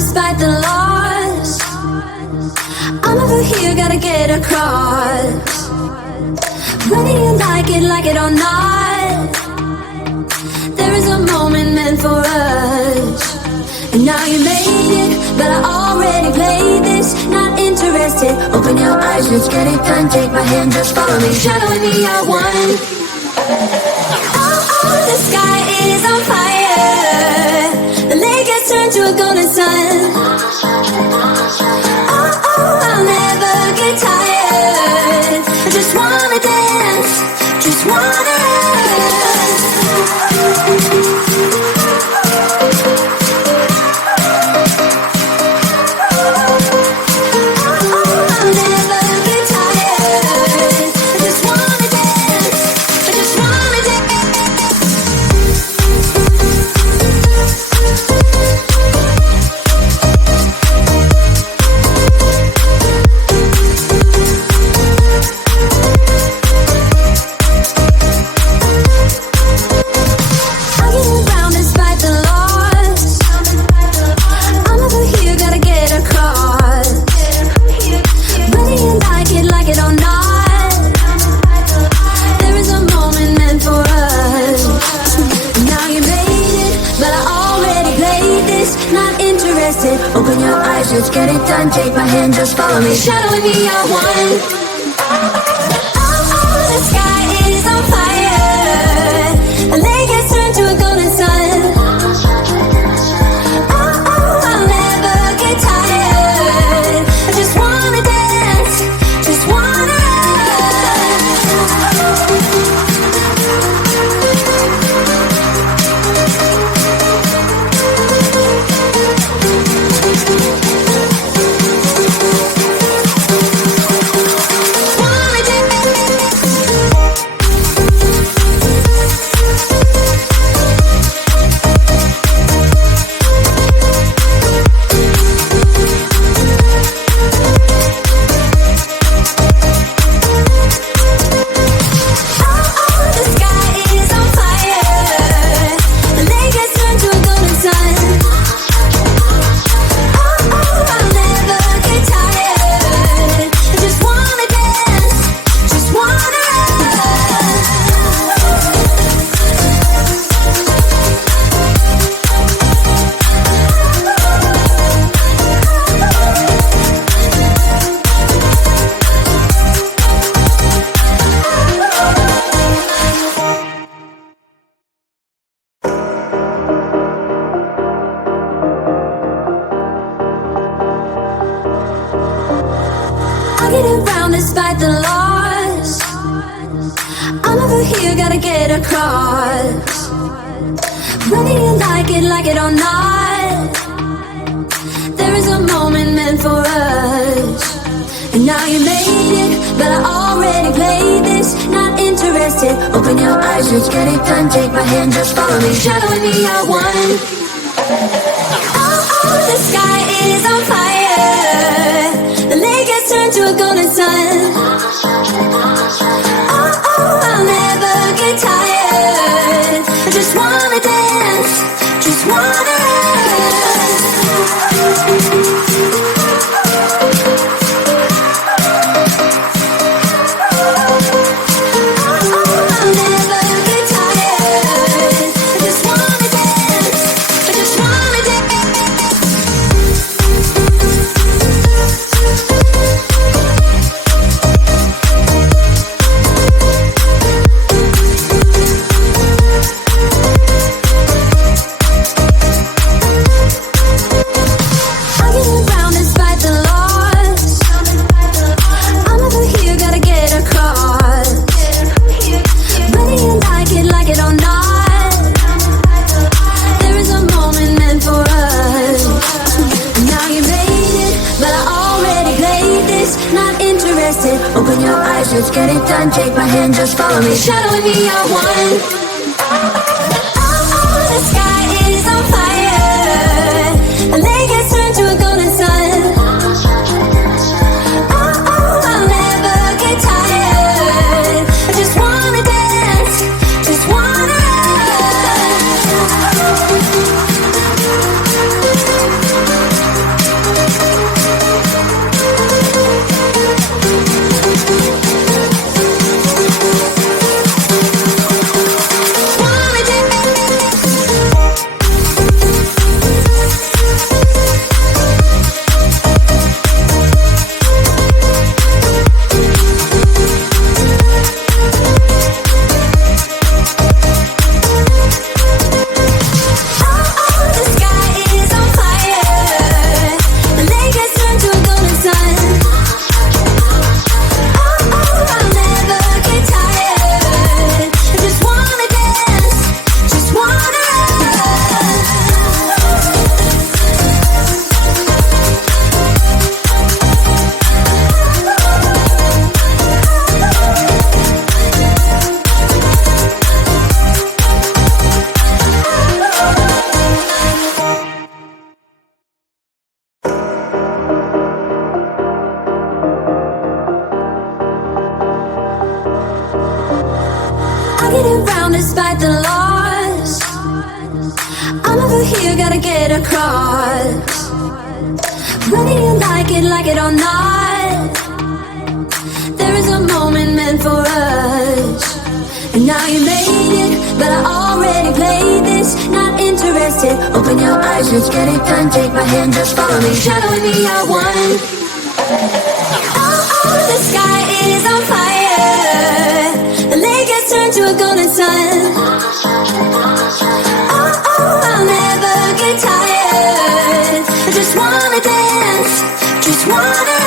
despite the loss. I'm over here, gotta get across. Whether you like it or not, there is a moment meant for us. And now you made it, but I already played this. Not interested, open your eyes, let's get it done. Take my hand, just follow me, shadowing me, I won. Oh, the sky is on fire. The lake has turned to a golden sun. Oh, I'll never get tired. I just wanna dance, just wanna dance. Open your eyes, let's get it done. Take my hand, just follow me, shadowing me, I won. Oh, the sky is on fire. The lake has turned to a golden sun. Oh, I'll never get tired. I just wanna dance, just wanna despite the loss. I'm over here, gotta get across. Whether you like it or not, there is a moment meant for us. And now you made it, but I already played this. Not interested, open your eyes, let's get it done. Take my hand, just follow me, shadowing me, I won. Oh, the sky is on fire. The lake has turned to a golden sun. Oh, I'll never get tired. I just wanna dance, just wanna dance. I'll never get tired. I just wanna dance, I just wanna dance. Open your eyes, let's get it done. Take my hand, just follow me, shadowing me, I won. Oh, the sky is on fire. The lake has turned to a golden sun. Oh, I'll never get tired. I just wanna dance, just wanna dance. get around despite the loss. I'm over here, gotta get across. Whether you like it or not, there is a moment meant for us. And now you made it, but I already played this. Not interested, open your eyes, let's get it done. Take my hand, just follow me, shadowing me, I won. Oh, the sky is on fire. The lake has turned to a golden sun. Oh, I'll never get tired. I just wanna dance, just wanna dance.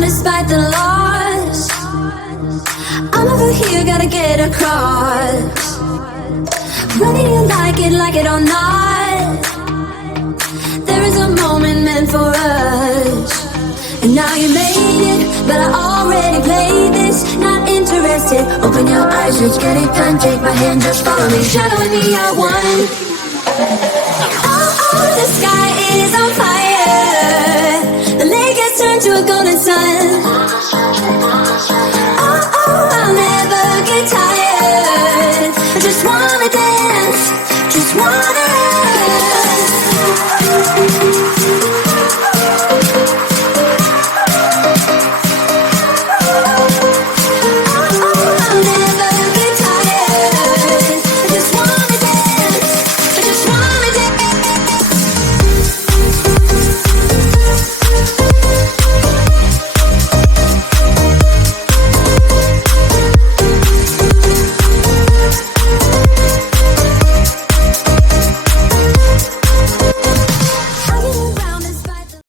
Despite the loss, I'm over here, gotta get across. Whether you like it or not, there is a moment meant for us. And now you made it, but I already played this. Not interested, open your eyes, let's get it done. Take my hand, just follow me, shadowing me, I won. Oh, the sky is